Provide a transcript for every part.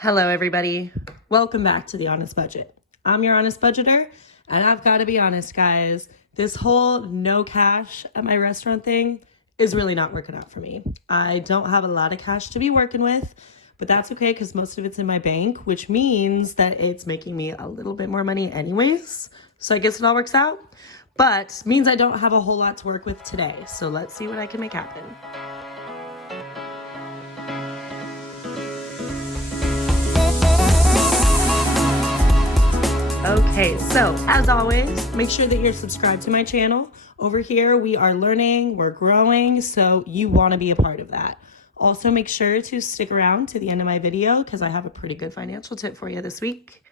Hello, everybody. Welcome back to The Honest Budget. I'm your honest budgeter, and I've got to be honest, guys. This whole no cash at my restaurant thing is really not working out for me. I don't have a lot of cash to be working with, but that's okay because most of it's in my bank, which means that it's making me a little bit more money anyways. So I guess it all works out, but means I don't have a whole lot to work with today. So let's see what I can make happen. Okay, so as always, make sure that you're subscribed to my channel. Over here, we are learning, we're growing, so you want to be a part of that. Also, make sure to stick around to the end of my video because I have a pretty good financial tip for you this week.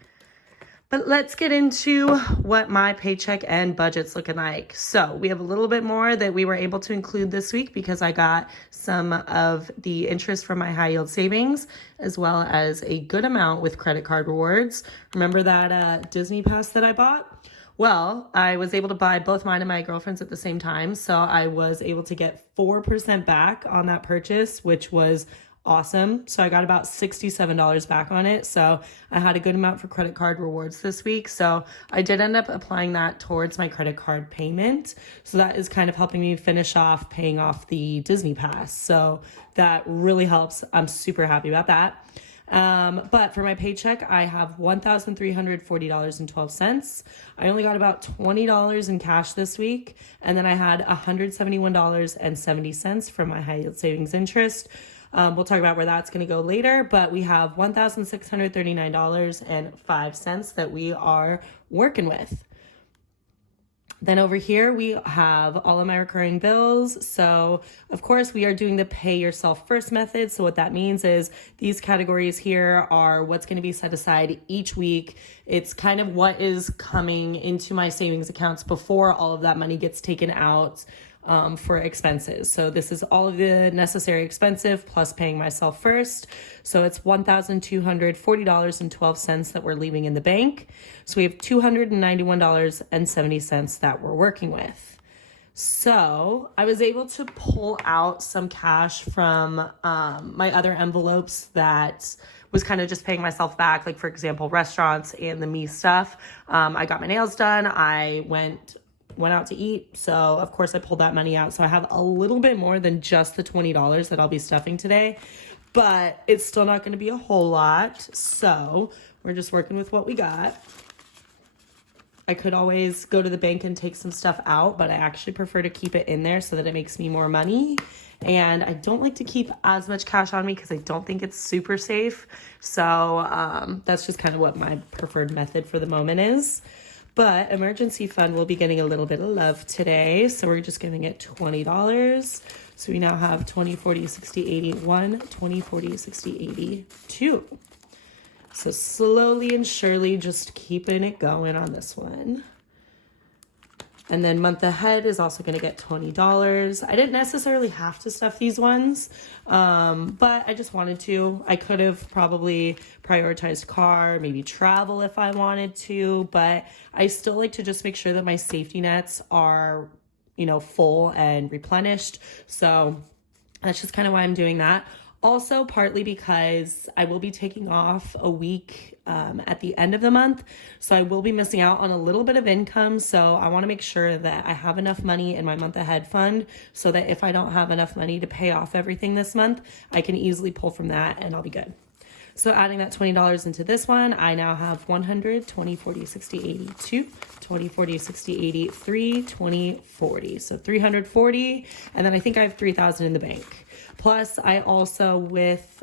But let's get into what my paycheck and budget's looking like. So we have a little bit more that we were able to include this week because I got some of the interest from my high yield savings, as well as a good amount with credit card rewards. Remember that Disney pass that I bought? Well, I was able to buy both mine and my girlfriend's at the same time. So I was able to get 4% back on that purchase, which was awesome. So I got about $67 back on it. So I had a good amount for credit card rewards this week. So I did end up applying that towards my credit card payment. So that is kind of helping me finish off paying off the Disney pass. So that really helps. I'm super happy about that. But for my paycheck, I have $1,340.12. I only got about $20 in cash this week. And then I had $171.70 from my high yield savings interest. We'll talk about where that's going to go later, but we have $1,639.05 that we are working with. Then over here, we have all of my recurring bills. So of course we are doing the pay yourself first method. So what that means is these categories here are what's going to be set aside each week. It's kind of what is coming into my savings accounts before all of that money gets taken out for expenses. So this is all of the necessary expenses plus paying myself first. So it's $1,240.12 that we're leaving in the bank. So we have $291.70 that we're working with. So I was able to pull out some cash from my other envelopes that was kind of just paying myself back, like for example, restaurants and the me stuff. I got my nails done. I went out to eat. So of course I pulled that money out. So I have a little bit more than just the $20 that I'll be stuffing today, but it's still not going to be a whole lot. So we're just working with what we got. I could always go to the bank and take some stuff out, but I actually prefer to keep it in there so that it makes me more money. And I don't like to keep as much cash on me because I don't think it's super safe. So that's just kind of what my preferred method for the moment is. But emergency fund will be getting a little bit of love today. So we're just giving it $20. So we now have 20, 40, 60, 81, 20, 40, 60, 82. So slowly and surely just keeping it going on this one. And then month ahead is also going to get $20. I didn't necessarily have to stuff these ones, but I just wanted to. I could have probably prioritized car, maybe travel if I wanted to, but I still like to just make sure that my safety nets are, full and replenished. So that's just kind of why I'm doing that. Also, partly because I will be taking off a week at the end of the month. So I will be missing out on a little bit of income. So I want to make sure that I have enough money in my month ahead fund so that if I don't have enough money to pay off everything this month, I can easily pull from that and I'll be good. So adding that $20 into this one, I now have 100, 20, 40, 60, 82, 20, 40, 60, 83, 20, 40. So 340. And then I think I have 3,000 in the bank. Plus I also with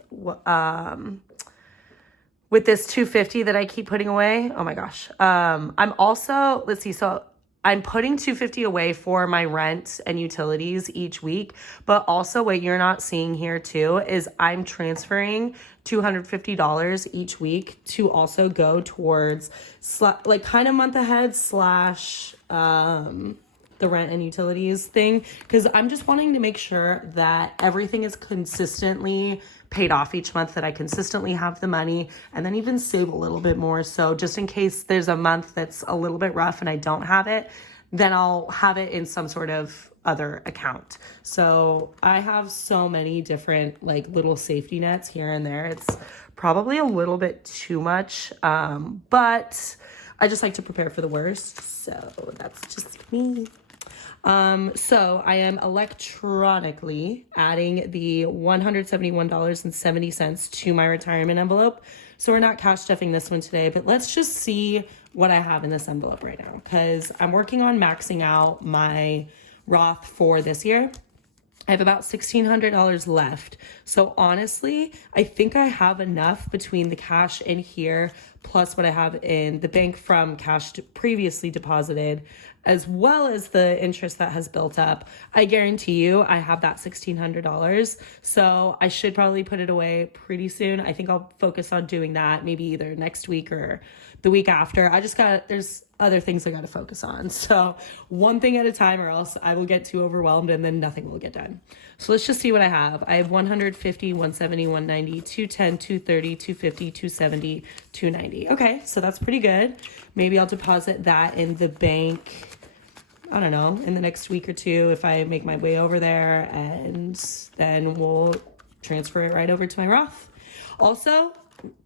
this 250 that I keep putting away. Oh my gosh. I'm also, let's see. So I'm putting $250 away for my rent and utilities each week, but also what you're not seeing here too is I'm transferring $250 each week to also go towards like kind of month ahead slash the rent and utilities thing, because I'm just wanting to make sure that everything is consistently paid off each month, that I consistently have the money and then even save a little bit more. So just in case there's a month that's a little bit rough and I don't have it, then I'll have it in some sort of other account. So I have so many different like little safety nets here and there. It's probably a little bit too much, but I just like to prepare for the worst. So that's just me. So I am electronically adding the $171.70 to my retirement envelope. So we're not cash stuffing this one today, but let's just see what I have in this envelope right now, because I'm working on maxing out my Roth for this year. I have about $1,600 left. So honestly, I think I have enough between the cash in here plus what I have in the bank from cash previously deposited, as well as the interest that has built up. I guarantee you I have that $1,600. So I should probably put it away pretty soon. I think I'll focus on doing that maybe either next week or the week after. There's other things I got to focus on. So one thing at a time, or else I will get too overwhelmed and then nothing will get done. So let's just see what I have. I have 150, 170, 190, 210, 230, 250, 270, 290. Okay, so that's pretty good. Maybe I'll deposit that in the bank, I don't know, in the next week or two if I make my way over there, and then we'll transfer it right over to my Roth. Also,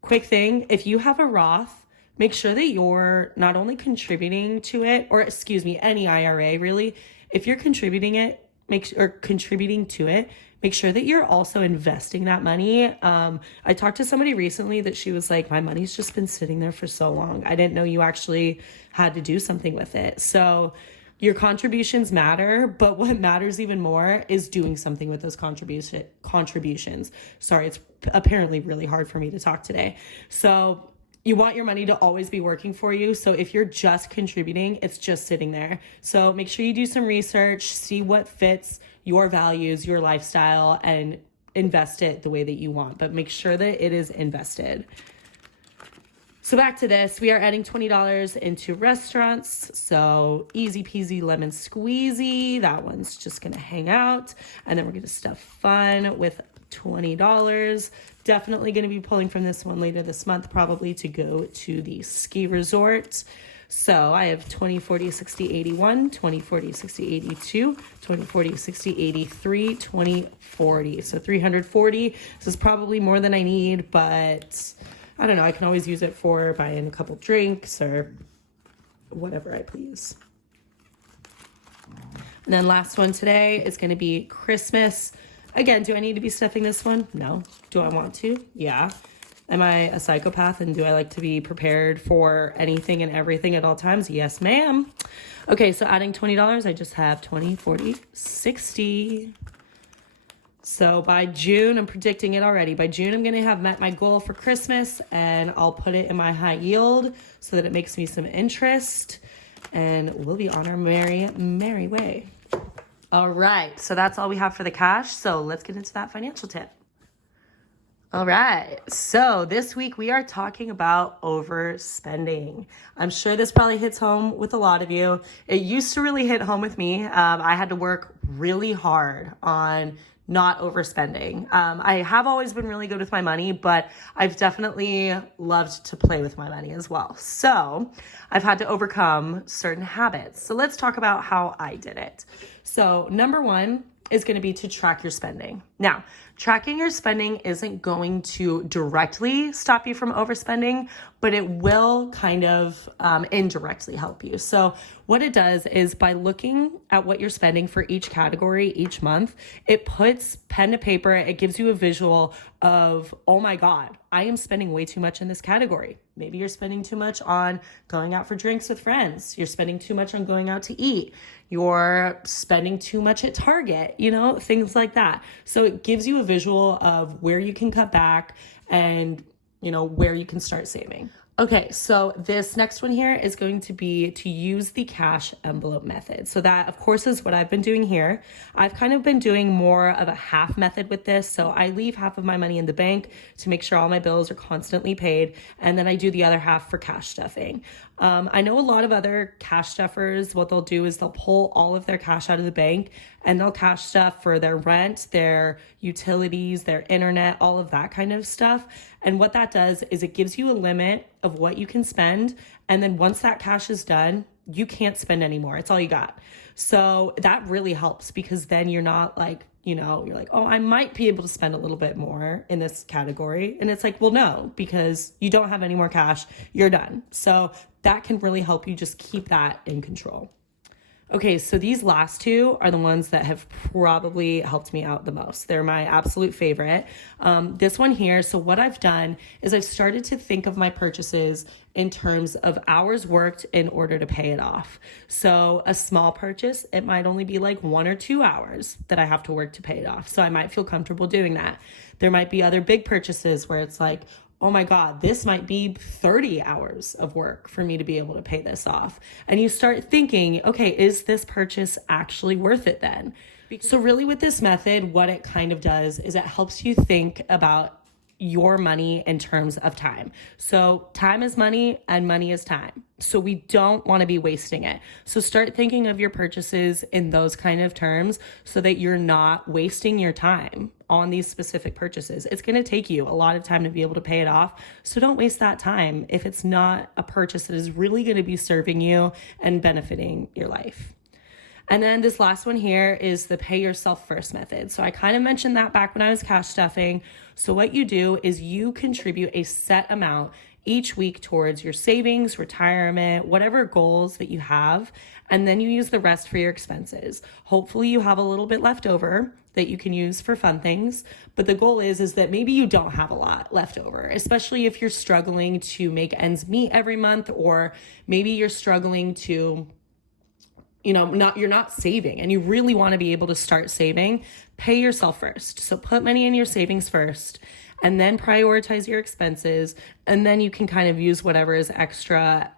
quick thing, if you have a Roth, make sure that you're not only contributing to it, or excuse me, any IRA really, if you're contributing to it, make sure that you're also investing that money. I talked to somebody recently that she was like, my money's just been sitting there for so long. I didn't know you actually had to do something with it. So your contributions matter, but what matters even more is doing something with those contributions. Sorry, it's apparently really hard for me to talk today. So you want your money to always be working for you. So if you're just contributing, it's just sitting there. So make sure you do some research, see what fits your values, your lifestyle, and invest it the way that you want. But make sure that it is invested. So back to this, we are adding $20 into restaurants. So easy peasy lemon squeezy. That one's just gonna hang out. And then we're gonna stuff fun with $20. Definitely going to be pulling from this one later this month, probably to go to the ski resort. So I have 20, 40, 60, 81, 20, 40, 60, 82, 20, 40, 60, 83, 20, 40. So 340. This is probably more than I need, but I don't know. I can always use it for buying a couple drinks or whatever I please. And then last one today is going to be Christmas. Again, do I need to be stuffing this one? No. Do I want to? Yeah. Am I a psychopath and do I like to be prepared for anything and everything at all times? Yes, ma'am. Okay, so adding $20, I just have 20, 40, 60. So by June, I'm predicting it already. By June, I'm going to have met my goal for Christmas, and I'll put it in my high yield so that it makes me some interest, and we'll be on our merry, merry way. All right, so that's all we have for the cash. So let's get into that financial tip. All right, so this week we are talking about overspending. I'm sure this probably hits home with a lot of you. It used to really hit home with me. I had to work really hard on not overspending. I have always been really good with my money, but I've definitely loved to play with my money as well. So I've had to overcome certain habits. So let's talk about how I did it. So number one is going to be to track your spending. Now, tracking your spending isn't going to directly stop you from overspending, but it will kind of indirectly help you. So what it does is by looking at what you're spending for each category each month, it puts pen to paper. It gives you a visual of, oh my God, I am spending way too much in this category. Maybe you're spending too much on going out for drinks with friends. You're spending too much on going out to eat. You're spending too much at Target, things like that. So it gives you a visual of where you can cut back and, where you can start saving. Okay, so this next one here is going to be to use the cash envelope method. So that, of course, is what I've been doing here. I've kind of been doing more of a half method with this. So I leave half of my money in the bank to make sure all my bills are constantly paid. And then I do the other half for cash stuffing. I know a lot of other cash stuffers, what they'll do is they'll pull all of their cash out of the bank and they'll cash stuff for their rent, their utilities, their internet, all of that kind of stuff. And what that does is it gives you a limit of what you can spend. And then once that cash is done, you can't spend anymore. It's all you got. So that really helps, because then you're not like, you're like, oh, I might be able to spend a little bit more in this category. And it's like, well, no, because you don't have any more cash, you're done. So that can really help you just keep that in control. Okay, so these last two are the ones that have probably helped me out the most. They're my absolute favorite. This one here, so what I've done is I've started to think of my purchases in terms of hours worked in order to pay it off. So a small purchase, it might only be like 1 or 2 hours that I have to work to pay it off. So I might feel comfortable doing that. There might be other big purchases where it's like, oh my God, this might be 30 hours of work for me to be able to pay this off. And you start thinking, okay, is this purchase actually worth it then? So really with this method, what it kind of does is it helps you think about your money in terms of time. So time is money and money is time. So we don't want to be wasting it. So start thinking of your purchases in those kind of terms so that you're not wasting your time on these specific purchases. It's going to take you a lot of time to be able to pay it off. So don't waste that time if it's not a purchase that is really going to be serving you and benefiting your life. And then this last one here is the pay yourself first method. So I kind of mentioned that back when I was cash stuffing. So what you do is you contribute a set amount each week towards your savings, retirement, whatever goals that you have, and then you use the rest for your expenses. Hopefully you have a little bit left over that you can use for fun things, but the goal is that maybe you don't have a lot left over, especially if you're struggling to make ends meet every month, or maybe you're struggling to you're not saving and you really want to be able to start saving. Pay yourself first. So put money in your savings first, and then prioritize your expenses. And then you can kind of use whatever is extra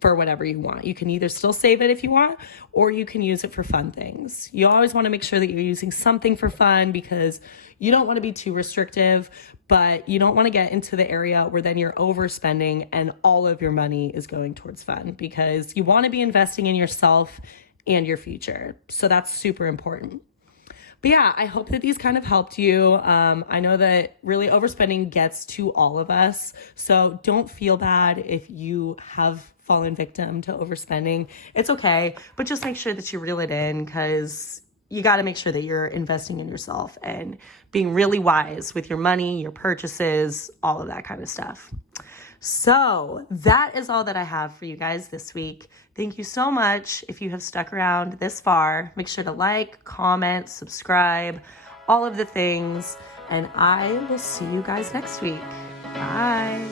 for whatever you want. You can either still save it if you want, or you can use it for fun things. You always want to make sure that you're using something for fun, because you don't want to be too restrictive, but you don't want to get into the area where then you're overspending and all of your money is going towards fun, because you want to be investing in yourself and your future. So that's super important. But yeah, I hope that these kind of helped you. I know that really overspending gets to all of us. So don't feel bad if you have fallen victim to overspending. It's okay, but just make sure that you reel it in, because you got to make sure that you're investing in yourself and being really wise with your money, your purchases, all of that kind of stuff. So that is all that I have for you guys this week. Thank you so much. If you have stuck around this far, make sure to like, comment, subscribe, all of the things, and I will see you guys next week. Bye.